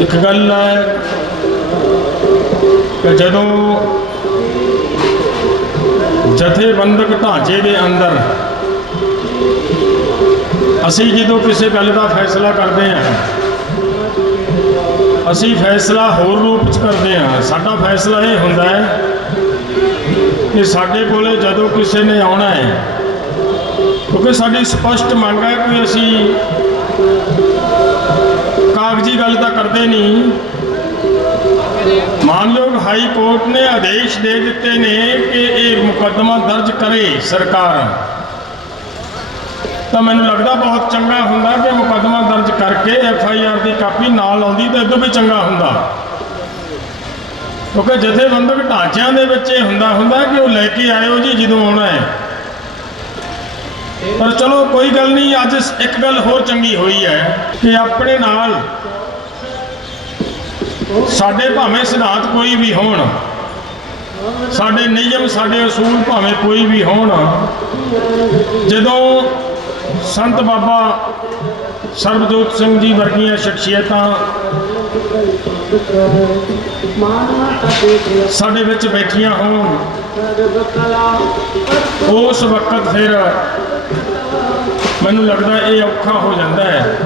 ਇੱਕ ਗੱਲ ਹੈ ਕਿ ਜਦੋਂ ਜਥੇਬੰਦਕ ਢਾਂਚੇ ਦੇ ਅੰਦਰ ਅਸੀਂ ਜਦੋਂ ਕਿਸੇ ਗੱਲ ਦਾ ਫੈਸਲਾ ਕਰਦੇ ਹਾਂ, ਅਸੀਂ ਫੈਸਲਾ ਹੋਰ ਰੂਪ ਚ ਕਰਦੇ ਹਾਂ। ਸਾਡਾ ਫੈਸਲਾ ਇਹ ਹੁੰਦਾ ਹੈ ਕਿ ਸਾਡੇ ਕੋਲੇ ਜਦੋਂ ਕਿਸੇ ਨੇ ਆਉਣਾ ਹੈ, ਕਿਉਂਕਿ ਸਾਡੀ ਸਪਸ਼ਟ ਮੰਗ ਹੈ ਕਿ ਅਸੀਂ ਕਰਦੇ ਨਹੀਂ ਮਾਨਯੋਗ ਹਾਈ ਕੋਰਟ ਨੇ ਆਦੇਸ਼ ਦੇ ਦਿੱਤੇ ਨੇ ਕਿ ਇਹ ਮੁਕੱਦਮਾ ਦਰਜ ਕਰੇ ਸਰਕਾਰ। ਤਾਂ ਮੈਨੂੰ ਲੱਗਦਾ ਬਹੁਤ ਚੰਗਾ ਹੁੰਦਾ ਕਿ ਮੁਕੱਦਮਾ ਦਰਜ ਕਰਕੇ ਐਫ ਆਈ ਆਰ ਦੀ ਕਾਪੀ ਨਾਲ ਆਉਂਦੀ ਤਾਂ ਇਦੋਂ ਵੀ ਚੰਗਾ ਹੁੰਦਾ। ਕਿਉਂਕਿ ਜਥੇਬੰਦਕ ਢਾਂਚਿਆਂ ਦੇ ਵਿੱਚ ਇਹ ਹੁੰਦਾ ਹੁੰਦਾ ਕਿ ਉਹ ਲੈ ਕੇ ਆਇਓ ਜੀ ਜਦੋਂ ਆਉਣਾ ਹੈ। ਪਰ ਚਲੋ ਕੋਈ ਗੱਲ ਨਹੀਂ, ਅੱਜ ਇੱਕ ਗੱਲ ਹੋਰ ਚੰਗੀ ਹੋਈ ਹੈ ਕਿ ਆਪਣੇ ਨਾਲ ਸਾਡੇ ਭਾਵੇਂ ਸਿਧਾਂਤ ਕੋਈ ਵੀ ਹੋਣ, ਸਾਡੇ ਨਿਯਮ, ਸਾਡੇ ਅਸੂਲ ਭਾਵੇਂ ਕੋਈ ਵੀ ਹੋਣ, ਜਦੋਂ ਸੰਤ ਬਾਬਾ ਸਰਬਜੋਤ ਸਿੰਘ ਜੀ ਵਰਗੀਆਂ ਸ਼ਖਸੀਅਤਾਂ ਸਾਡੇ ਵਿੱਚ ਬੈਠੀਆਂ ਹੋਣ, ਉਸ ਵਕਤ ਫਿਰ ਮੈਨੂੰ ਲੱਗਦਾ ਇਹ ਔਖਾ ਹੋ ਜਾਂਦਾ ਹੈ।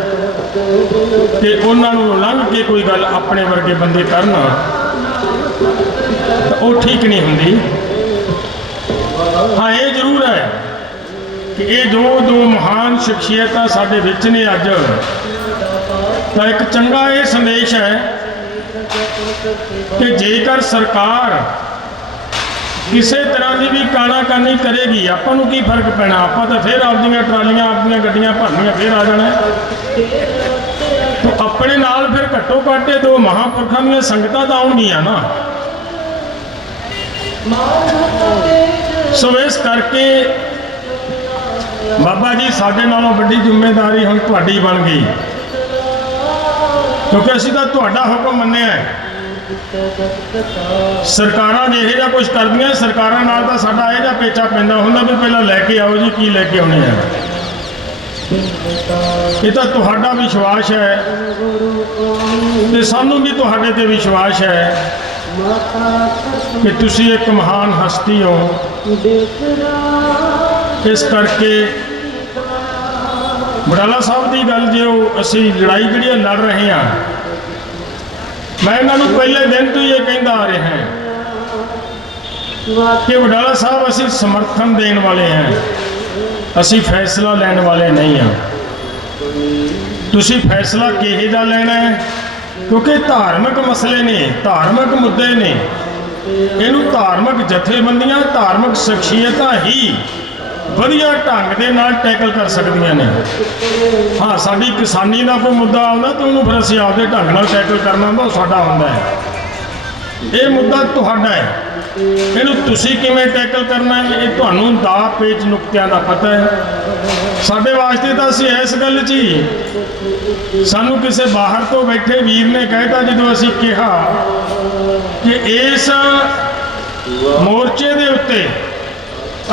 ਕਿ ਉਹਨਾਂ ਨੂੰ ਲੰਘ ਕੇ ਕੋਈ ਗੱਲ ਆਪਣੇ ਵਰਗੇ ਬੰਦੇ ਕਰਨ, ਤਾਂ ਉਹ ਠੀਕ ਨਹੀਂ ਹੁੰਦੀ। ਹਾਂ, ਇਹ ਜ਼ਰੂਰ ਹੈ ਕਿ ਇਹ ਜੋ ਦੋ ਮਹਾਨ ਸ਼ਖਸੀਅਤਾਂ ਸਾਡੇ ਵਿੱਚ ਨੇ ਅੱਜ। ਤਾਂ ਇੱਕ ਚੰਗਾ ਇਹ ਸੰਦੇਸ਼ ਹੈ ਕਿ ਜੇਕਰ ਸਰਕਾਰ ਕਿਸੇ ਤਰ੍ਹਾਂ ਦੀ ਵੀ ਕਾਣਾਕਾਨੀ ਕਰੇਗੀ, ਆਪਾਂ ਨੂੰ ਕੀ ਫ਼ਰਕ ਪੈਣਾ? ਆਪਾਂ ਤਾਂ ਫਿਰ ਆਪਦੀਆਂ ਟਰਾਲੀਆਂ, ਆਪਦੀਆਂ ਗੱਡੀਆਂ ਭਰਨੀਆਂ, ਫਿਰ ਆ ਜਾਣਾ ਤਾਂ ਆਪਣੇ ਨਾਲ ਫਿਰ ਘੱਟੋ ਘੱਟ ਇਹ ਦੋ ਮਹਾਂਪੁਰਖਾਂ ਦੀਆਂ ਸੰਗਤਾਂ ਤਾਂ ਆਉਣਗੀਆਂ ਨਾ। ਸੋ ਇਸ ਕਰਕੇ ਬਾਬਾ ਜੀ, ਸਾਡੇ ਨਾਲੋਂ ਵੱਡੀ ਜ਼ਿੰਮੇਵਾਰੀ ਹੁਣ ਤੁਹਾਡੀ ਬਣ ਗਈ। ਕਿਉਂਕਿ ਅਸੀਂ ਤਾਂ ਤੁਹਾਡਾ ਹੁਕਮ ਮੰਨਿਆ ਹੈ। ਸਰਕਾਰਾਂ ਜੇ ਇਹ ਜਿਹਾ ਕੁਝ ਕਰਦੀਆਂ ਸਰਕਾਰਾਂ ਨਾਲ ਤਾਂ ਸਾਡਾ ਇਹੋ ਜਿਹਾ ਪੇਚਾ ਪੈਂਦਾ ਹੁੰਦਾ ਵੀ ਪਹਿਲਾਂ ਲੈ ਕੇ ਆਓ ਜੀ, ਕੀ ਲੈ ਕੇ ਆਉਣੇ ਆ। ਇਹ ਤਾਂ ਤੁਹਾਡਾ ਵਿਸ਼ਵਾਸ ਹੈ ਤੇ ਸਾਨੂੰ ਵੀ ਤੁਹਾਡੇ ਤੇ ਵਿਸ਼ਵਾਸ ਹੈ ਕਿ ਤੁਸੀਂ ਇੱਕ ਮਹਾਨ ਹਸਤੀ ਹੋ। ਇਸ ਕਰਕੇ ਬੜਾਲਾ ਸਾਹਿਬ ਦੀ ਗੱਲ ਜੇ ਉਹ ਅਸੀਂ ਲੜਾਈ ਜਿਹੜੀ ਹੈ ਲੜ ਰਹੇ ਹਾਂ ਮੈਂ ਇਹਨਾਂ ਨੂੰ ਪਹਿਲੇ ਦਿਨ ਤੋਂ ਹੀ ਇਹ ਕਹਿੰਦਾ ਆ ਰਿਹਾ ਹਾਂ ਕਿ ਵਡਾਲਾ ਸਾਹਿਬ, ਅਸੀਂ ਸਮਰਥਨ ਦੇਣ ਵਾਲੇ ਹਾਂ। ਅਸੀਂ ਫੈਸਲਾ ਲੈਣ ਵਾਲੇ ਨਹੀਂ ਹਾਂ। ਤੁਸੀਂ ਫੈਸਲਾ ਕਿਹੇ ਦਾ ਲੈਣਾ ਹੈ? ਕਿਉਂਕਿ ਧਾਰਮਿਕ ਮਸਲੇ ਨੇ, ਧਾਰਮਿਕ ਮੁੱਦੇ ਨੇ। ਇਹਨੂੰ ਧਾਰਮਿਕ ਜਥੇਬੰਦੀਆਂ, ਧਾਰਮਿਕ ਸ਼ਖਸੀਅਤਾਂ ਹੀ ਵਧੀਆ ਢੰਗ ਦੇ ਨਾਲ ਟੈਕਲ ਕਰ ਸਕਦੀਆਂ ਨੇ। ਹਾਂ, ਸਾਡੀ ਕਿਸਾਨੀ ਦਾ ਕੋਈ ਮੁੱਦਾ ਆਉਂਦਾ ਤਾਂ ਉਹਨੂੰ ਫਿਰ ਅਸੀਂ ਆਪਦੇ ਢੰਗ ਨਾਲ ਟੈਕਲ ਕਰਨਾ ਹੁੰਦਾ, ਉਹ ਸਾਡਾ ਹੁੰਦਾ ਹੈ। ਇਹ ਮੁੱਦਾ ਤੁਹਾਡਾ ਹੈ। ਇਹਨੂੰ ਤੁਸੀਂ ਕਿਵੇਂ ਟੈਕਲ ਕਰਨਾ ਹੈ, ਇਹ ਤੁਹਾਨੂੰ ਦਾ ਪੇਚ ਨੁਕਤਿਆਂ ਦਾ ਪਤਾ ਹੈ। ਸਾਡੇ ਵਾਸਤੇ ਤਾਂ ਅਸੀਂ ਇਸ ਗੱਲ 'ਚ ਹੀ ਸਾਨੂੰ ਕਿਸੇ ਬਾਹਰ ਤੋਂ ਬੈਠੇ ਵੀਰ ਨੇ ਕਹਿਤਾ ਜਦੋਂ ਅਸੀਂ ਕਿਹਾ ਕਿ ਇਸ ਮੋਰਚੇ ਦੇ ਉੱਤੇ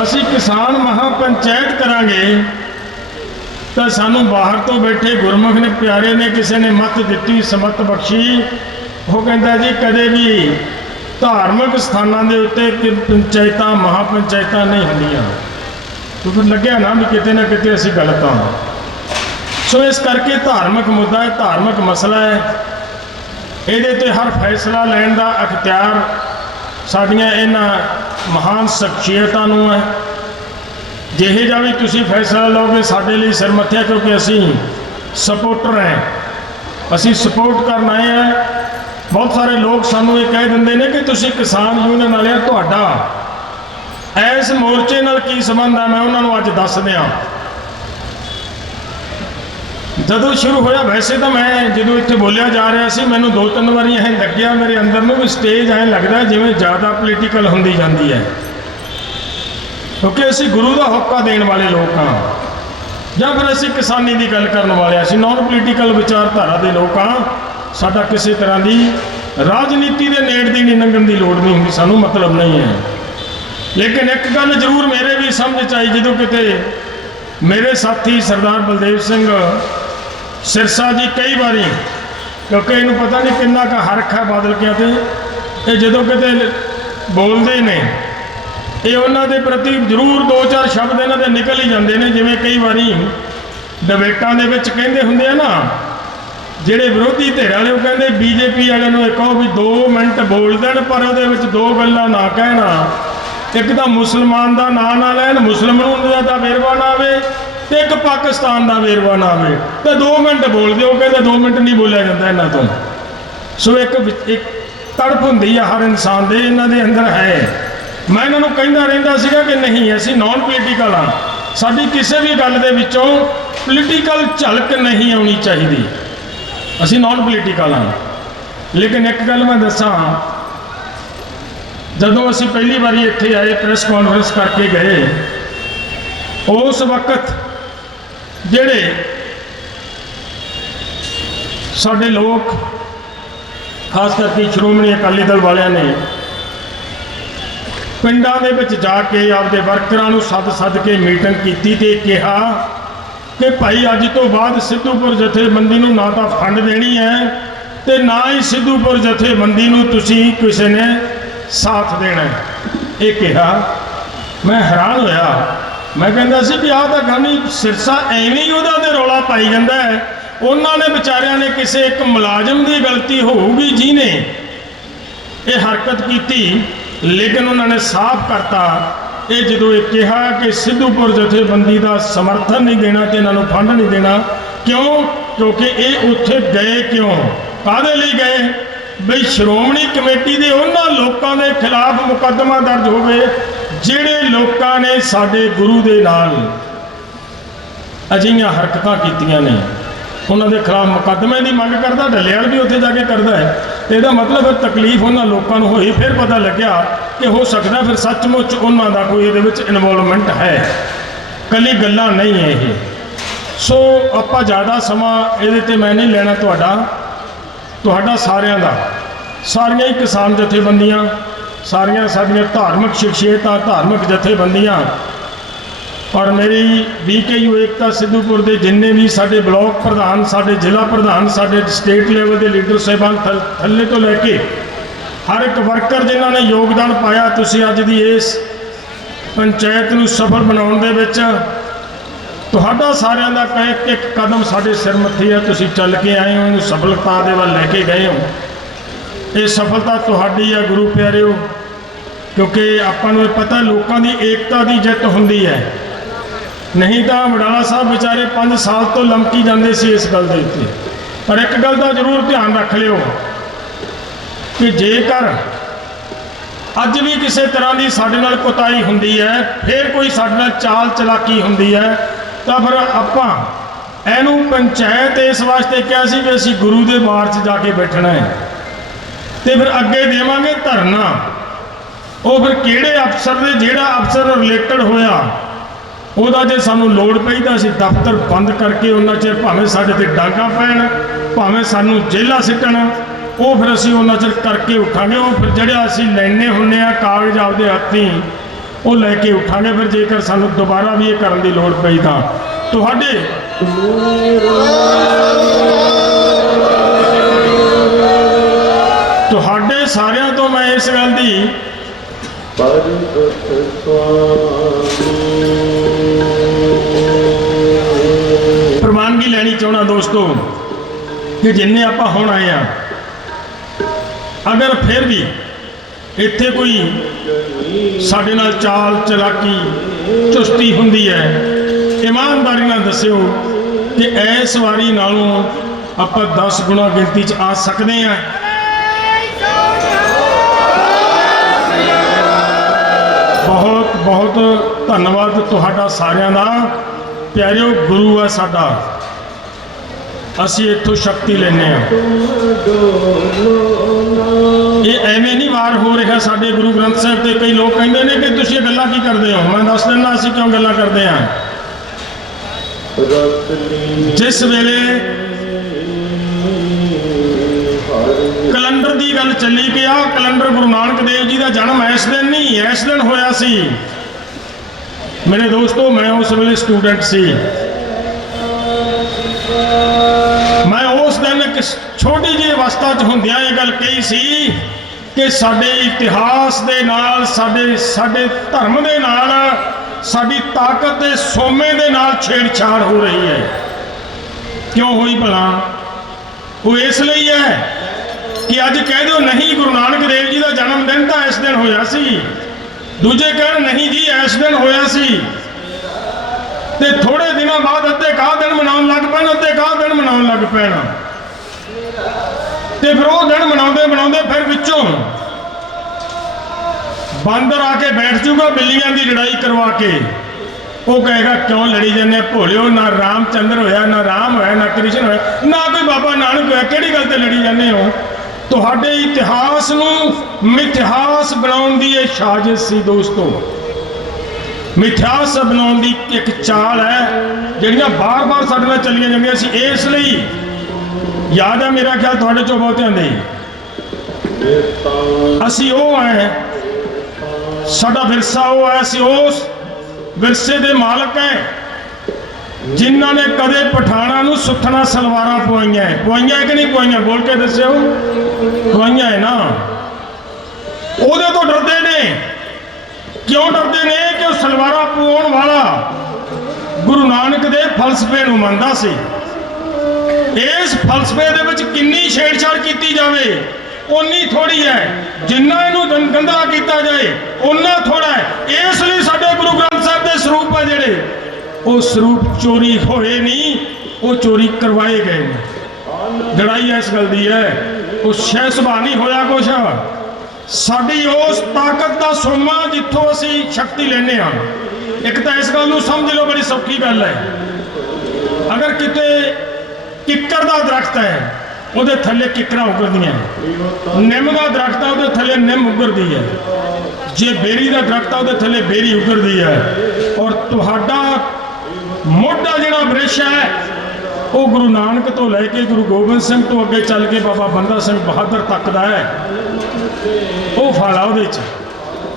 ਅਸੀਂ ਕਿਸਾਨ ਮਹਾਪੰਚਾਇਤ ਕਰਾਂਗੇ, ਤਾਂ ਸਾਨੂੰ ਬਾਹਰ ਤੋਂ ਬੈਠੇ ਗੁਰਮੁਖ ਨੇ, ਪਿਆਰੇ ਨੇ, ਕਿਸੇ ਨੇ ਮਤ ਦਿੱਤੀ, ਸਮਤ ਬਖਸ਼ੀ। ਉਹ ਕਹਿੰਦਾ ਜੀ, ਕਦੇ ਵੀ ਧਾਰਮਿਕ ਸਥਾਨਾਂ ਦੇ ਉੱਤੇ ਪੰਚਾਇਤਾਂ ਕਿ, ਪੰਚਾਇਤਾਂ ਨਹੀਂ ਹੁੰਦੀਆਂ। ਤਾਂ ਫਿਰ ਲੱਗਿਆ ਨਾ ਵੀ ਕਿਤੇ ਨਾ ਕਿਤੇ ਅਸੀਂ ਗਲਤ ਹਾਂ। ਸੋ ਇਸ ਕਰਕੇ ਧਾਰਮਿਕ ਮੁੱਦਾ ਹੈ, ਧਾਰਮਿਕ ਮਸਲਾ ਹੈ। ਇਹਦੇ ਤੇ ਹਰ ਫੈਸਲਾ ਲੈਣ ਦਾ ਅਖਤਿਆਰ ਸਾਡੀਆਂ ਇਹਨਾਂ ਮਹਾਨ ਸ਼ਖਸੀਅਤਾਂ ਨੂੰ ਹੈ। ਜਿਹੇ ਜਿਹਾ ਵੀ ਤੁਸੀਂ ਫੈਸਲਾ ਲਓਗੇ ਸਾਡੇ ਲਈ ਸਿਰ ਮੱਥਿਆ, ਕਿਉਂਕਿ ਅਸੀਂ ਸਪੋਰਟਰ ਹੈ। ਅਸੀਂ ਸਪੋਰਟ ਕਰਨ ਆਏ ਹਾਂ। ਬਹੁਤ ਸਾਰੇ ਲੋਕ ਸਾਨੂੰ ਇਹ ਕਹਿ ਦਿੰਦੇ ਨੇ ਕਿ ਤੁਸੀਂ ਕਿਸਾਨ ਯੂਨੀਅਨ ਵਾਲਿਆ, ਤੁਹਾਡਾ। ਇਸ ਮੋਰਚੇ ਨਾਲ ਕੀ ਸੰਬੰਧ ਹੈ ਮੈਂ ਉਹਨਾਂ ਨੂੰ ਅੱਜ ਦੱਸ ਦਿਆਂ। ਜਦੋਂ ਸ਼ੁਰੂ ਹੋਇਆ, ਵੈਸੇ ਤਾਂ ਮੈਂ ਜਦੋਂ ਇੱਥੇ ਬੋਲਿਆ ਜਾ ਰਿਹਾ ਸੀ, ਮੈਨੂੰ ਦੋ ਤਿੰਨ ਵਾਰੀ ਐਂ ਲੱਗਿਆ, ਮੇਰੇ ਅੰਦਰ ਨੂੰ ਵੀ ਸਟੇਜ ਐਂ ਲੱਗਦਾ ਜਿਵੇਂ ਜ਼ਿਆਦਾ ਪੋਲੀਟੀਕਲ ਹੁੰਦੀ ਜਾਂਦੀ ਹੈ ਕਿਉਂਕਿ ਅਸੀਂ ਗੁਰੂ ਦਾ ਹੋਕਾ ਦੇਣ ਵਾਲੇ ਲੋਕ ਹਾਂ ਜਾਂ ਫਿਰ ਅਸੀਂ ਕਿਸਾਨੀ ਦੀ ਗੱਲ ਕਰਨ ਵਾਲੇ ਹਾਂ। ਅਸੀਂ ਨਾਨ ਪੋਲੀਟੀਕਲ ਵਿਚਾਰਧਾਰਾ ਦੇ ਲੋਕ ਹਾਂ ਸਾਡਾ ਕਿਸੇ ਤਰ੍ਹਾਂ ਦੀ ਰਾਜਨੀਤੀ ਦੇ ਨੇੜ ਦੀ ਨਹੀਂ, ਲੰਘਣ ਦੀ ਲੋੜ ਨਹੀਂ ਹੁੰਦੀ, ਸਾਨੂੰ ਮਤਲਬ ਨਹੀਂ ਹੈ ਲੇਕਿਨ ਇੱਕ ਗੱਲ ਜ਼ਰੂਰ ਮੇਰੇ ਵੀ ਸਮਝ ਚ ਆਈ, ਜਦੋਂ ਕਿਤੇ ਮੇਰੇ ਸਾਥੀ ਸਰਦਾਰ ਬਲਦੇਵ ਸਿੰਘ ਸਿਰਸਾ ਜੀ ਕਈ ਵਾਰੀ, ਕਿਉਂਕਿ ਇਹਨੂੰ ਪਤਾ ਨਹੀਂ ਕਿੰਨਾ ਕੁ ਹਰਖ ਹੈ ਬਦਲ ਕਿਆ ਤੇ, ਇਹ ਜਦੋਂ ਕਿਤੇ ਬੋਲਦੇ ਨੇ, ਇਹ ਉਹਨਾਂ ਦੇ ਪ੍ਰਤੀ ਜ਼ਰੂਰ ਦੋ ਚਾਰ ਸ਼ਬਦ ਇਹਨਾਂ ਦੇ ਨਿਕਲ ਹੀ ਜਾਂਦੇ ਨੇ, ਜਿਵੇਂ ਕਈ ਵਾਰੀ ਡਿਬੇਟਾਂ ਦੇ ਵਿੱਚ ਕਹਿੰਦੇ ਹੁੰਦੇ ਆ ਨਾ, ਜਿਹੜੇ ਵਿਰੋਧੀ ਧਿਰ ਵਾਲੇ ਉਹ ਕਹਿੰਦੇ ਬੀਜੇਪੀ ਵਾਲਿਆਂ ਨੂੰ ਇਹ ਕਹੋ ਵੀ 2 ਮਿੰਟ ਬੋਲ ਦੇਣ, ਪਰ ਉਹਦੇ ਵਿੱਚ ਦੋ ਗੱਲਾਂ ਨਾ ਕਹਿਣਾ। ਇੱਕ ਤਾਂ ਮੁਸਲਮਾਨ ਦਾ ਨਾਂ ਨਾ ਲੈਣ, ਮੁਸਲਮਾਨ ਦਾ ਤਾਂ ਵੇਰਵਾ ਨਾ ਆਵੇ ਤੇ ਇੱਕ ਪਾਕਿਸਤਾਨ ਦਾ ਵੇਰਵਾ ਨਾ ਆਵੇ। ਤੇ 2 ਮਿੰਟ ਬੋਲਦੇ ਉਹ ਕਹਿੰਦੇ 2 ਮਿੰਟ ਨਹੀਂ ਬੋਲਿਆ ਜਾਂਦਾ ਇਹਨਾਂ ਤੋਂ। ਸੋ ਇੱਕ ਵਿਚ- ਇੱਕ ਤੜਫ ਹੁੰਦੀ ਆ ਹਰ ਇਨਸਾਨ ਦੇ, ਇਹਨਾਂ ਦੇ ਅੰਦਰ ਹੈ। ਮੈਂ ਇਹਨਾਂ ਨੂੰ ਕਹਿੰਦਾ ਰਹਿੰਦਾ ਸੀਗਾ ਕਿ ਨਹੀਂ, ਅਸੀਂ ਨਾਨ ਪੋਲੀਟੀਕਲ ਆ। ਸਾਡੀ ਕਿਸੇ ਵੀ ਗੱਲ ਦੇ ਵਿੱਚੋਂ ਪੋਲੀਟੀਕਲ ਝਲਕ ਨਹੀਂ ਆਉਣੀ ਚਾਹੀਦੀ। ਅਸੀਂ ਨਾਨ ਪੋਲੀਟੀਕਲ ਹਾਂ ਲੇਕਿਨ ਇੱਕ ਗੱਲ ਮੈਂ ਦੱਸਾਂ, ਜਦੋਂ ਅਸੀਂ ਪਹਿਲੀ ਵਾਰੀ ਇੱਥੇ ਆਏ ਪ੍ਰੈਸ ਕਾਨਫਰੰਸ ਕਰਕੇ ਗਏ, ਉਸ ਵਕਤ ਜਿਹੜੇ ਸਾਡੇ ਲੋਕ, ਖਾਸ ਕਰਕੇ ਸ਼੍ਰੋਮਣੀ ਅਕਾਲੀ ਦਲ ਵਾਲਿਆਂ ਨੇ, ਪਿੰਡਾਂ ਦੇ ਵਿੱਚ ਜਾ ਕੇ ਆਪਦੇ ਵਰਕਰਾਂ ਨੂੰ ਸੱਦ-ਸੱਦ ਕੇ ਮੀਟਿੰਗ ਕੀਤੀ ਤੇ ਕਿਹਾ ਕਿ ਭਾਈ ਅੱਜ ਤੋਂ ਬਾਅਦ ਸਿੱਧੂਪੁਰ ਜਥੇਬੰਦੀ ਨੂੰ ਨਾ ਤਾਂ ਫੰਡ ਦੇਣੀ ਹੈ ਤੇ ਨਾ ਹੀ ਸਿੱਧੂਪੁਰ ਜਥੇਬੰਦੀ ਨੂੰ ਤੁਸੀਂ ਕਿਸੇ ਨੇ ਸਾਥ ਦੇਣਾ ਇਹ ਕਿਹਾ, ਮੈਂ ਹੈਰਾਨ ਹੋਇਆ ਮੈਂ ਕਹਿੰਦਾ ਸੀ ਵੀ ਆਹ ਤਾਂ ਗਾਨੀ ਸਿਰਸਾ ਐਵੇਂ ਹੀ ਉਹਦਾ ਤੇ ਰੌਲਾ ਪਾਈ ਜਾਂਦਾ ਹੈ। ਉਹਨਾਂ ਨੇ ਵਿਚਾਰਿਆਂ ਨੇ ਕਿਸੇ ਇੱਕ ਮੁਲਾਜ਼ਮ ਦੀ ਗਲਤੀ ਹੋਊਗੀ ਜਿਹਨੇ ਇਹ ਹਰਕਤ ਕੀਤੀ, ਲੇਕਿਨ ਉਹਨਾਂ ਨੇ ਸਾਫ਼ ਕਰਤਾ। ਇਹ ਜਦੋਂ ਇਹ ਕਿਹਾ ਕਿ ਸਿੱਧੂਪੁਰ ਜਥੇਬੰਦੀ ਦਾ ਸਮਰਥਨ ਨਹੀਂ ਦੇਣਾ ਤੇ ਇਹਨਾਂ ਨੂੰ ਫੰਡ ਨਹੀਂ ਦੇਣਾ, ਕਿਉਂ? ਕਿਉਂਕਿ ਇਹ ਉੱਥੇ ਗਏ ਕਿਉਂ? ਕਾਹਦੇ ਲਈ ਗਏ? ਬਈ ਸ਼੍ਰੋਮਣੀ ਕਮੇਟੀ ਦੇ ਉਹਨਾਂ ਲੋਕਾਂ ਦੇ ਖਿਲਾਫ ਮੁਕੱਦਮਾ ਦਰਜ ਹੋਵੇ ਜਿਹੜੇ ਲੋਕਾਂ ਨੇ ਸਾਡੇ ਗੁਰੂ ਦੇ ਨਾਲ ਅਜਿਹੀਆਂ ਹਰਕਤਾਂ ਕੀਤੀਆਂ ਨੇ, ਉਹਨਾਂ ਦੇ ਖਿਲਾਫ ਮੁਕੱਦਮੇ ਦੀ ਮੰਗ ਕਰਦਾ ਢੱਲੇਵਾਲ ਵੀ ਉੱਥੇ ਜਾ ਕੇ ਕਰਦਾ ਹੈ। ਤੇ ਇਹਦਾ ਮਤਲਬ ਹੈ ਤਕਲੀਫ ਉਹਨਾਂ ਲੋਕਾਂ ਨੂੰ ਹੋਈ, ਫਿਰ ਪਤਾ ਲੱਗਿਆ ਕਿ ਹੋ ਸਕਦਾ ਫਿਰ ਸੱਚਮੁੱਚ ਉਹਨਾਂ ਦਾ ਕੋਈ ਇਹਦੇ ਵਿੱਚ ਇਨਵੋਲਵਮੈਂਟ ਹੈ। ਕੱਲੀ ਗੱਲਾਂ ਨਹੀਂ ਹੈ ਇਹ। ਸੋ ਆਪਾਂ ਜ਼ਿਆਦਾ ਸਮਾਂ ਇਹਦੇ ਤੇ ਮੈਂ ਨਹੀਂ ਲੈਣਾ ਤੁਹਾਡਾ ਤੁਹਾਡਾ ਸਾਰਿਆਂ ਦਾ। ਸਾਰੀਆਂ ਹੀ ਕਿਸਾਨ ਜਥੇਬੰਦੀਆਂ ਸਾਰੀਆਂ ਸਾਡੀਆਂ ਧਾਰਮਿਕ ਸ਼ਖਸੀਅਤਾਂ, ਧਾਰਮਿਕ ਜਥੇਬੰਦੀਆਂ। ਔਰ ਮੇਰੀ ਵੀਕੇਯੂ ਏਕਤਾ ਸਿੱਧੂਪੁਰ ਦੇ ਜਿੰਨੇ ਵੀ ਸਾਡੇ ਬਲਾਕ ਪ੍ਰਧਾਨ, ਸਾਡੇ ਜ਼ਿਲ੍ਹਾ ਪ੍ਰਧਾਨ, ਸਾਡੇ ਸਟੇਟ ਲੈਵਲ ਦੇ ਲੀਡਰ ਸਾਹਿਬਾਨ ਥੱਲ- ਥੱਲੇ ਤੋਂ ਲੈ ਕੇ ਹਰ ਇੱਕ ਵਰਕਰ ਜਿਨ੍ਹਾਂ ਨੇ ਯੋਗਦਾਨ ਪਾਇਆ, ਤੁਸੀਂ ਅੱਜ ਦੀ ਇਸ ਪੰਚਾਇਤ ਨੂੰ ਸਫਲ ਬਣਾਉਣ ਦੇ ਵਿੱਚ ਤੁਹਾਡਾ ਸਾਰਿਆਂ ਦਾ ਇੱਕ ਇੱਕ ਕਦਮ ਸਾਡੇ ਸਿਰ ਮੱਥੇ ਆ, ਤੁਸੀਂ ਚੱਲ ਕੇ ਆਏ ਹੋ, ਇਹਨੂੰ ਸਫਲਤਾ ਦੇ ਵੱਲ ਲੈ ਕੇ ਗਏ ਹੋ। ਇਹ ਸਫਲਤਾ ਤੁਹਾਡੀ ਹੈ ਗੁਰੂ ਪਿਆਰਿਓ, ਕਿਉਂਕਿ ਆਪਾਂ ਨੂੰ ਇਹ ਪਤਾ ਲੋਕਾਂ ਦੀ ਏਕਤਾ ਦੀ ਜਿੱਤ ਹੁੰਦੀ ਹੈ। ਨਹੀਂ ਤਾਂ ਵਡਾਲਾ ਸਾਹਿਬ ਵਿਚਾਰੇ 5 ਸਾਲ ਤੋਂ ਲਮਕੀ ਜਾਂਦੇ ਸੀ ਇਸ ਗੱਲ ਦੇ ਉੱਤੇ। ਪਰ ਇੱਕ ਗੱਲ ਦਾ ਜ਼ਰੂਰ ਧਿਆਨ ਰੱਖ ਲਿਓ ਕਿ ਜੇਕਰ ਅੱਜ ਵੀ ਕਿਸੇ ਤਰ੍ਹਾਂ ਦੀ ਸਾਡੇ ਨਾਲ ਕੁਤਾਈ ਹੁੰਦੀ ਹੈ, ਫਿਰ ਕੋਈ ਸਾਡੇ ਨਾਲ ਚਾਲ ਚਲਾਕੀ ਹੁੰਦੀ ਹੈ, ਤਾਂ ਫਿਰ ਆਪਾਂ ਇਹਨੂੰ ਪੰਚਾਇਤ ਇਸ ਵਾਸਤੇ ਕਿਹਾ ਸੀ ਕਿ ਅਸੀਂ ਗੁਰੂ ਦੇ ਬਾਰ 'ਚ ਜਾ ਕੇ ਬੈਠਣਾ ਹੈ। ਤੇ ਫਿਰ ਅੱਗੇ ਦੇਵਾਂਗੇ ਧਰਨਾ। ਉਹ ਫਿਰ ਕਿਹੜੇ ਅਫਸਰ ਦੇ ਜਿਹੜਾ ਅਫਸਰ ਰਿਲੇਟਡ ਹੋਇਆ, ਉਹਦਾ ਜੇ ਸਾਨੂੰ ਲੋੜ ਪਈ ਤਾਂ ਅਸੀਂ ਦਫ਼ਤਰ ਬੰਦ ਕਰਕੇ ਉਹਨਾਂ ਚਿਰ ਭਾਵੇਂ ਸਾਡੇ ਤੇ ਡਾਂਗਾ ਪੈਣ, ਭਾਵੇਂ ਸਾਨੂੰ ਜੇਲਾ ਸਿੱਟਣ, ਉਹ ਫਿਰ ਅਸੀਂ ਉਹਨਾਂ ਚਿਰ ਕਰਕੇ ਉਠਾਂਗੇ। ਉਹ ਫਿਰ ਜਿਹੜਾ ਅਸੀਂ ਲੈਣੇ ਹੁੰਨੇ ਆ ਕਾਗਜ਼ ਆਪਦੇ ਹੱਥੀਂ, ਉਹ ਲੈ ਕੇ ਉਠਾਂਗੇ। ਫਿਰ ਜੇਕਰ ਸਾਨੂੰ ਦੁਬਾਰਾ ਵੀ ਇਹ ਕਰਨ ਦੀ ਲੋੜ ਪਈ ਤਾਂ। ਤੁਹਾਡੇ ਤੁਹਾਡੇ ਸਾਰਿਆਂ ਤੋਂ ਮੈਂ ਇਸ ਗੱਲ ਦੀ ਪਰਬਤ ਸੁਆਮੀ ਪ੍ਰਵਾਨਗੀ ਲੈਣੀ ਚਾਹਣਾ ਦੋਸਤੋ ਕਿ ਜਿੰਨੇ ਆਪਾਂ ਹੁਣ ਆਏ ਆ ਅਗਰ ਫਿਰ ਵੀ ਇੱਥੇ ਕੋਈ ਸਾਡੇ ਨਾਲ ਚਾਲ ਚਲਾਕੀ ਚੁਸਤੀ ਹੁੰਦੀ ਹੈ, ਇਮਾਨਦਾਰੀ ਨਾਲ ਦੱਸਿਓ ਕਿ ਇਸ ਵਾਰੀ ਨਾਲੋਂ ਆਪਾਂ 10 ਗੁਣਾ ਗਿਣਤੀ 'ਚ ਆ ਸਕਦੇ ਆ ਬਹੁਤ ਧੰਨਵਾਦ ਤੁਹਾਡਾ ਸਾਰਿਆਂ ਦਾ। ਪਿਆਰਿਓ, ਗੁਰੂ ਆ ਸਾਡਾ। ਅਸੀਂ ਇੱਥੋਂ ਸ਼ਕਤੀ ਲੈਨੇ ਆ ਇਹ ਐਵੇਂ ਨਹੀਂ ਵਾਰ ਹੋ ਰਿਹਾ ਸਾਡੇ ਗੁਰੂ ਗ੍ਰੰਥ ਸਾਹਿਬ ਤੇ। ਕਈ ਲੋਕ ਕਹਿੰਦੇ ਨੇ ਕਿ ਤੁਸੀਂ ਇਹ ਗੱਲਾਂ ਕੀ ਕਰਦੇ ਹੋ? ਮੈਂ ਦੱਸ ਦਿੰਦਾ, ਅਸੀਂ ਕਿਉਂ ਗੱਲਾਂ ਕਰਦੇ ਆ ਜਿਸ ਵੇਲੇ ਕੈਲੰਡਰ ਦੀ ਗੱਲ ਚੱਲੀ ਕਿ ਆਹ ਕੈਲੰਡਰ ਗੁਰੂ ਨਾਨਕ ਦੇਵ ਜੀ ਦਾ ਜਨਮ ਇਸ ਦਿਨ ਨਹੀਂ, ਇਸ ਦਿਨ ਹੋਇਆ ਸੀ। ਮੇਰੇ ਦੋਸਤੋ, ਮੈਂ ਉਸ ਵੇਲੇ ਸਟੂਡੈਂਟ ਸੀ। ਮੈਂ ਉਸ ਦਿਨ ਇੱਕ ਛੋਟੀ ਜਿਹੀ ਅਵਸਥਾ 'ਚ ਹੁੰਦਿਆਂ ਇਹ ਗੱਲ ਕਹੀ ਸੀ ਕਿ ਸਾਡੇ ਇਤਿਹਾਸ ਦੇ ਨਾਲ, ਸਾਡੇ ਸਾਡੇ ਧਰਮ ਦੇ ਨਾਲ, ਸਾਡੀ ਤਾਕਤ ਦੇ ਸੋਮੇ ਦੇ ਨਾਲ ਛੇੜਛਾੜ ਹੋ ਰਹੀ ਹੈ। ਕਿਉਂ ਹੋਈ ਭਲਾ? ਉਹ ਇਸ ਲਈ ਹੈ ਕਿ ਅੱਜ ਕਹਿ ਦਿਓ ਨਹੀਂ, ਗੁਰੂ ਨਾਨਕ ਦੇਵ ਜੀ ਦਾ ਜਨਮ ਦਿਨ ਤਾਂ ਇਸ ਦਿਨ ਹੋਇਆ ਸੀ। ਦੂਜੇ ਕਹਿਣ, ਨਹੀਂ ਜੀ ਐਸ਼ ਦਿਨ ਹੋਇਆ ਸੀ। ਤੇ ਥੋੜੇ ਦਿਨਾਂ ਬਾਅਦ ਅੱਧੇ ਕਾਹ ਦਿਨ ਮਨਾਉਣ ਲੱਗ ਪੈਣ, ਅੱਧੇ ਕਾਹ ਦਿਨ ਮਨਾਉਣ ਲੱਗ ਪੈਣਾ। ਤੇ ਫਿਰ ਉਹ ਦਿਨ ਮਨਾਉਂਦੇ ਮਨਾਉਂਦੇ ਫਿਰ ਵਿੱਚੋਂ ਬਾਂਦਰ ਆ ਕੇ ਬੈਠ ਜੂਗਾ ਬਿੱਲੀਆਂ ਦੀ ਲੜਾਈ ਕਰਵਾ ਕੇ। ਉਹ ਕਹੇਗਾ, ਕਿਉਂ ਲੜੀ ਜਾਂਦੇ ਭੋਲਿਓ, ਨਾ ਰਾਮਚੰਦਰ ਹੋਇਆ, ਨਾ ਰਾਮ ਹੋਇਆ, ਨਾ ਕ੍ਰਿਸ਼ਨ ਹੋਇਆ। ਨਾ ਕੋਈ ਬਾਬਾ ਨਾਨਕ ਹੋਇਆ, ਕਿਹੜੀ ਗੱਲ ਤੇ ਲੜੀ ਜਾਂਦੇ ਹੋ? ਤੁਹਾਡੇ ਇਤਿਹਾਸ ਨੂੰ ਮਿਥਿਹਾਸ ਬਣਾਉਣ ਦੀ ਇਹ ਸਾਜ਼ਿਸ਼ ਸੀ ਦੋਸਤੋ। ਮਿਥਿਹਾਸ ਬਣਾਉਣ ਦੀ ਇੱਕ ਚਾਲ ਹੈ, ਜਿਹੜੀਆਂ ਬਾਰ-ਬਾਰ ਸਾਡੇ ਨਾਲ ਚੱਲੀਆਂ ਜਾਂਦੀਆਂ ਸੀ। ਇਸ ਲਈ ਯਾਦ ਹੈ ਮੇਰਾ ਖਿਆਲ ਤੁਹਾਡੇ ਚੋਂ ਬਹੁਤਿਆਂ ਦੇ। ਅਸੀਂ ਉਹ ਹੈ। ਸਾਡਾ ਵਿਰਸਾ ਉਹ ਹੈ, ਅਸੀਂ ਉਸ ਵਿਰਸੇ ਦੇ ਮਾਲਕ ਹੈ। ਜਿਨ੍ਹਾਂ ਨੇ ਕਦੇ ਪਠਾਣਾ ਨੂੰ ਸੁੱਥਣਾ ਸਲਵਾਰਾਂ ਪਵਾਈਆਂ ਪਵਾਈਆਂ ਕਿ ਨਹੀਂ ਪਵਾਈਆਂ? ਬੋਲ ਕੇ ਦੱਸਿਓ। ਪਵਾਈਆਂ ਹੈ ਨਾ। ਉਹਦੇ ਤੋਂ ਡਰਦੇ ਨੇ। ਕਿਉਂ ਡਰਦੇ ਨੇ? ਕਿ ਉਹ ਸਲਵਾਰਾਂ ਪਵਾਉਣ ਵਾਲਾ ਗੁਰੂ ਨਾਨਕ ਦੇ ਫਲਸਫੇ ਨੂੰ ਮੰਨਦਾ ਸੀ। ਇਸ ਫਲਸਫੇ ਦੇ ਵਿੱਚ ਕਿੰਨੀ ਛੇੜਛਾੜ ਕੀਤੀ ਜਾਵੇ ਉਨੀ ਥੋੜੀ ਹੈ। ਜਿੰਨਾ ਇਹਨੂੰ ਗੰ- ਗੰਦਾ ਕੀਤਾ ਜਾਏ, ਓਨਾ ਥੋੜਾ ਹੈ। ਇਸ ਲਈ ਸਾਡੇ ਗੁਰੂ ਗ੍ਰੰਥ ਸਾਹਿਬ ਦੇ ਸਰੂਪ ਆ ਜਿਹੜੇ। ਉਹ ਸਰੂਪ ਚੋਰੀ ਹੋਏ ਨਹੀਂ ਉਹ ਚੋਰੀ ਕਰਵਾਏ ਗਏ ਨੇ। ਲੜਾਈ ਇਸ ਗੱਲ ਦੀ ਹੈ, ਉਹ ਸ਼ੈ ਸੁਭਾ ਨਹੀਂ ਹੋਇਆ ਕੁਛ। ਸਾਡੀ ਉਸ ਤਾਕਤ ਦਾ ਸੋਮਾ ਜਿੱਥੋਂ ਅਸੀਂ ਸ਼ਕਤੀ ਲੈਨੇ ਹਾਂ। ਇੱਕ ਤਾਂ ਇਸ ਗੱਲ ਨੂੰ ਸਮਝ ਲਓ, ਬੜੀ ਸੌਖੀ ਗੱਲ ਹੈ। ਅਗਰ ਕਿਤੇ ਕਿੱਕਰ ਦਾ ਦਰਖਤ ਹੈ, ਉਹਦੇ ਥੱਲੇ ਕਿੱਕਰਾਂ ਉਗਰਦੀਆਂ ਨਿੰਮ ਦਾ ਦਰਖਤ ਹੈ, ਉਹਦੇ ਥੱਲੇ ਨਿੰਮ ਉਗਰਦੀ ਹੈ। ਜੇ ਬੇਰੀ ਦਾ ਦਰਖਤ ਹੈ, ਉਹਦੇ ਥੱਲੇ ਬੇਰੀ ਉਗਰਦੀ ਹੈ। ਔਰ ਤੁਹਾਡਾ ਮੋਢਾ ਜਿਹੜਾ ਬ੍ਰਿਸ਼ ਹੈ, ਉਹ ਗੁਰੂ ਨਾਨਕ ਤੋਂ ਲੈ ਕੇ ਗੁਰੂ ਗੋਬਿੰਦ ਸਿੰਘ ਤੋਂ ਅੱਗੇ ਚੱਲ ਕੇ ਬਾਬਾ ਬੰਦਾ ਸਿੰਘ ਬਹਾਦਰ ਤੱਕ ਦਾ ਹੈ। ਉਹ ਫਲ ਆ ਉਹਦੇ ਚ।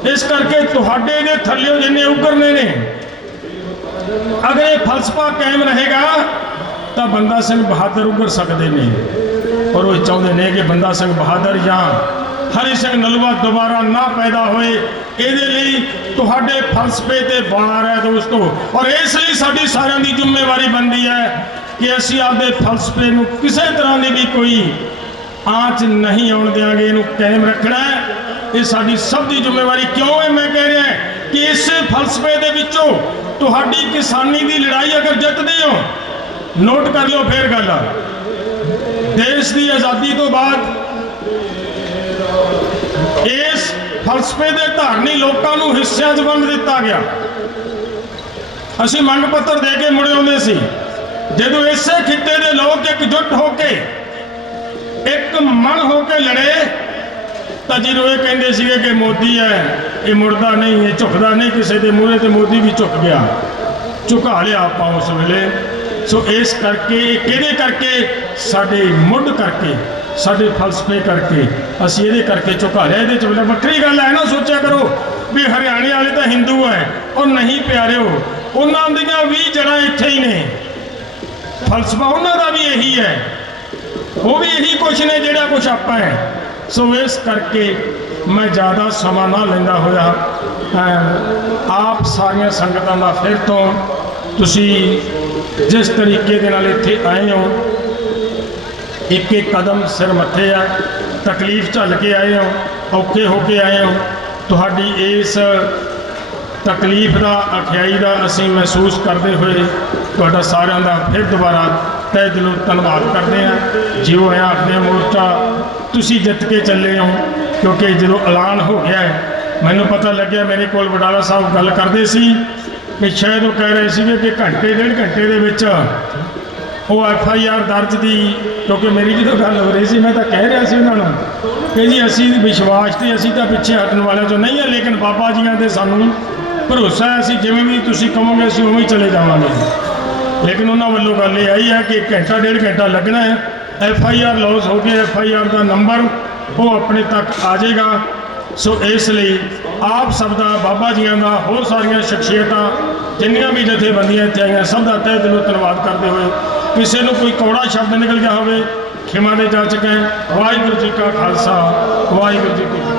ਇਸ ਕਰਕੇ ਤੁਹਾਡੇ ਦੇ ਥੱਲੇ ਜਿੰਨੇ ਉਗਰਨੇ ਨੇ, ਅਗਰ ਇਹ ਫਲਸਫਾ ਕਾਇਮ ਰਹੇਗਾ, ਤਾਂ ਬੰਦਾ ਸਿੰਘ ਬਹਾਦਰ ਉਗਰ ਸਕਦੇ ਨੇ। ਔਰ ਉਹ ਚਾਹੁੰਦੇ ਨੇ ਕਿ ਬੰਦਾ ਸਿੰਘ ਬਹਾਦਰ ਜਾਂ ਹਰੀ ਸਿੰਘ ਨਲੂਆ ਦੁਬਾਰਾ ਨਾ ਪੈਦਾ ਹੋਏ, ਇਹਦੇ ਲਈ ਤੁਹਾਡੇ ਫਲਸਫੇ ਤੇ ਵਾਰ ਹੈ ਦੋਸਤੋ। ਔਰ ਇਸ ਲਈ ਸਾਡੀ ਸਾਰਿਆਂ ਦੀ ਜ਼ਿੰਮੇਵਾਰੀ ਬਣਦੀ ਹੈ ਕਿ ਅਸੀਂ ਆਪਦੇ ਫਲਸਫੇ ਨੂੰ ਕਿਸੇ ਤਰ੍ਹਾਂ ਦੀ ਵੀ ਕੋਈ ਆਂਚ ਨਹੀਂ ਆਉਣ ਦਿਆਂਗੇ, ਇਹਨੂੰ ਕਾਇਮ ਰੱਖਣਾ ਇਹ ਸਾਡੀ ਸਭ ਦੀ ਜ਼ਿੰਮੇਵਾਰੀ ਕਿਉਂ ਹੈ? ਮੈਂ ਕਹਿ ਰਿਹਾ ਕਿ ਇਸੇ ਫਲਸਫੇ ਦੇ ਵਿੱਚੋਂ ਤੁਹਾਡੀ ਕਿਸਾਨੀ ਦੀ ਲੜਾਈ ਅਗਰ ਜਿੱਤਦੇ ਹੋ, ਨੋਟ ਕਰ ਲਿਓ ਫੇਰ ਗੱਲ। ਦੇਸ਼ ਦੀ ਆਜ਼ਾਦੀ ਤੋਂ ਬਾਅਦ ਇਸ ਫਲਸਫੇ ਦੇ ਧਾਰਨੀ ਲੋਕਾਂ ਨੂੰ ਹਿੱਸਿਆਂ 'ਚ ਵੰਡ ਦਿੱਤਾ ਗਿਆ। ਅਸੀਂ ਮੰਗ ਪੱਤਰ ਦੇ ਕੇ ਮੁੜੇ ਆਉਂਦੇ ਸੀ। ਜਦੋਂ ਇਸੇ ਖਿੱਤੇ ਦੇ ਲੋਕ ਇਕਜੁੱਟ ਹੋ ਕੇ, ਇੱਕ ਮਨ ਹੋ ਕੇ ਲੜੇ, ਤਾਂ ਜਦੋਂ ਇਹ ਕਹਿੰਦੇ ਸੀਗੇ ਕਿ ਮੋਦੀ ਹੈ, ਇਹ ਮੁੜਦਾ ਨਹੀਂ, ਇਹ ਝੁਕਦਾ ਨਹੀਂ ਕਿਸੇ ਦੇ ਮੂਹਰੇ, ਤੇ ਮੋਦੀ ਵੀ ਝੁਕ ਗਿਆ। ਝੁਕਾ ਲਿਆ ਆਪਾਂ ਉਸ ਵੇਲੇ। ਸੋ ਇਸ ਕਰਕੇ, ਇਹ ਕਿਹਦੇ ਕਰਕੇ? ਸਾਡੇ ਮੁੱਢ ਕਰਕੇ। ਸਾਡੇ ਫਲਸਫੇ ਕਰਕੇ, ਅਸੀਂ ਇਹਦੇ ਕਰਕੇ ਝੁਕਾ ਲਿਆ ਇਹਦੇ ਚ ਬੜਾ ਵੱਖਰੀ ਗੱਲ ਹੈ, ਨਾ ਸੋਚਿਆ ਕਰੋ ਵੀ ਹਰਿਆਣੇ ਵਾਲੇ ਤਾਂ ਹਿੰਦੂ ਹੈ, ਉਹ ਨਹੀਂ ਪਿਆਰਿਓ। ਉਹਨਾਂ ਦੀਆਂ ਵੀ ਜੜ੍ਹਾਂ ਇੱਥੇ ਹੀ ਨੇ। ਫਲਸਫਾ ਉਹਨਾਂ ਦਾ ਵੀ ਇਹੀ ਹੈ। ਉਹ ਵੀ ਇਹੀ ਕੁਛ ਨੇ ਜਿਹੜਾ ਕੁਛ ਆਪਾਂ ਹੈ। ਸੋ ਇਸ ਕਰਕੇ ਮੈਂ ਜ਼ਿਆਦਾ ਸਮਾਂ ਨਾ ਲੈਂਦਾ ਹੋਇਆ। ਆਪ ਸਾਰੀਆਂ ਸੰਗਤਾਂ ਦਾ ਫਿਰ ਤੋਂ ਤੁਸੀਂ ਜਿਸ ਤਰੀਕੇ ਦੇ ਨਾਲ ਇੱਥੇ ਆਏ ਹੋ ਇੱਕ ਇੱਕ ਕਦਮ ਸਿਰ ਮੱਥੇ ਆ। ਤਕਲੀਫ ਝੱਲ ਕੇ ਆਏ ਹੋ, ਔਖੇ ਹੋ ਕੇ ਆਏ ਹੋ। ਤੁਹਾਡੀ ਇਸ ਤਕਲੀਫ ਦਾ, ਅਖਿਆਈ ਦਾ ਅਸੀਂ ਮਹਿਸੂਸ ਕਰਦੇ ਹੋਏ ਤੁਹਾਡਾ ਸਾਰਿਆਂ ਦਾ ਫਿਰ ਦੁਬਾਰਾ ਤਹਿ ਦਿਲੋਂ ਧੰਨਵਾਦ ਕਰਦੇ ਹਾਂ। ਜਿਉ ਹੈ ਆਪਣੇ ਮੋਰਚਾ ਤੁਸੀਂ ਜਿੱਤ ਕੇ ਚੱਲੇ ਹੋ, ਕਿਉਂਕਿ ਜਦੋਂ ਐਲਾਨ ਹੋ ਗਿਆ ਹੈ, ਮੈਨੂੰ ਪਤਾ ਲੱਗਿਆ ਮੇਰੇ ਕੋਲ ਵਡਾਲਾ ਸਾਹਿਬ ਗੱਲ ਕਰਦੇ ਸੀ ਕਿ ਸ਼ਾਇਦ ਉਹ ਕਹਿ ਰਹੇ ਸੀਗੇ ਕਿ ਘੰਟੇ, ਡੇਢ ਘੰਟੇ ਦੇ ਵਿੱਚ ਉਹ ਐਫ ਆਈ ਆਰ ਦਰਜ ਦੀ, ਕਿਉਂਕਿ ਮੇਰੀ ਜਦੋਂ ਗੱਲ ਹੋ ਰਹੀ ਸੀ, ਮੈਂ ਤਾਂ ਕਹਿ ਰਿਹਾ ਸੀ ਉਹਨਾਂ ਨੂੰ ਕਿ ਜੀ ਅਸੀਂ ਵਿਸ਼ਵਾਸ ਤੇ ਅਸੀਂ ਤਾਂ ਪਿੱਛੇ ਹਟਣ ਵਾਲਿਆਂ ਚੋਂ ਨਹੀਂ ਹੈ, ਲੇਕਿਨ ਬਾਬਾ ਜੀਆਂ ਤੇ ਸਾਨੂੰ ਭਰੋਸਾ ਹੈ, ਅਸੀਂ ਜਿਵੇਂ ਵੀ ਤੁਸੀਂ ਕਹੋਗੇ, ਅਸੀਂ ਉਵੇਂ ਹੀ ਚਲੇ ਜਾਵਾਂਗੇ। ਲੇਕਿਨ ਉਹਨਾਂ ਵੱਲੋਂ ਗੱਲ ਇਹ ਆਈ ਹੈ ਕਿ ਘੰਟਾ, ਡੇਢ ਘੰਟਾ ਲੱਗਣਾ ਹੈ। ਐਫ ਆਈ ਆਰ ਲੌਸ ਹੋ ਕੇ ਐਫ ਆਈ ਆਰ ਦਾ ਨੰਬਰ ਉਹ ਆਪਣੇ ਤੱਕ ਆ ਜਾਏਗਾ। ਸੋ ਇਸ ਲਈ ਆਪ ਸਭ ਦਾ, ਬਾਬਾ ਜੀਆਂ ਦਾ ਹੋਰ ਸਾਰੀਆਂ ਸ਼ਖਸੀਅਤਾਂ, ਜਿੰਨੀਆਂ ਵੀ ਜਥੇਬੰਦੀਆਂ ਇੱਥੇ ਆਈਆਂ, ਸਭ ਦਾ ਤਹਿ ਦਿਲੋਂ ਧੰਨਵਾਦ ਕਰਦੇ ਹੋਏ ਕਿਸੇ ਨੂੰ ਕੋਈ ਕੌੜਾ ਸ਼ਬਦ ਨਿਕਲ ਗਿਆ ਹੋਵੇ, ਖਿਮਾ ਦੇ ਜਾ ਚੁੱਕੇ ਵਾਹਿਗੁਰੂ ਜੀ ਕਾ ਖਾਲਸਾ, ਵਾਹਿਗੁਰੂ ਜੀ ਕੀ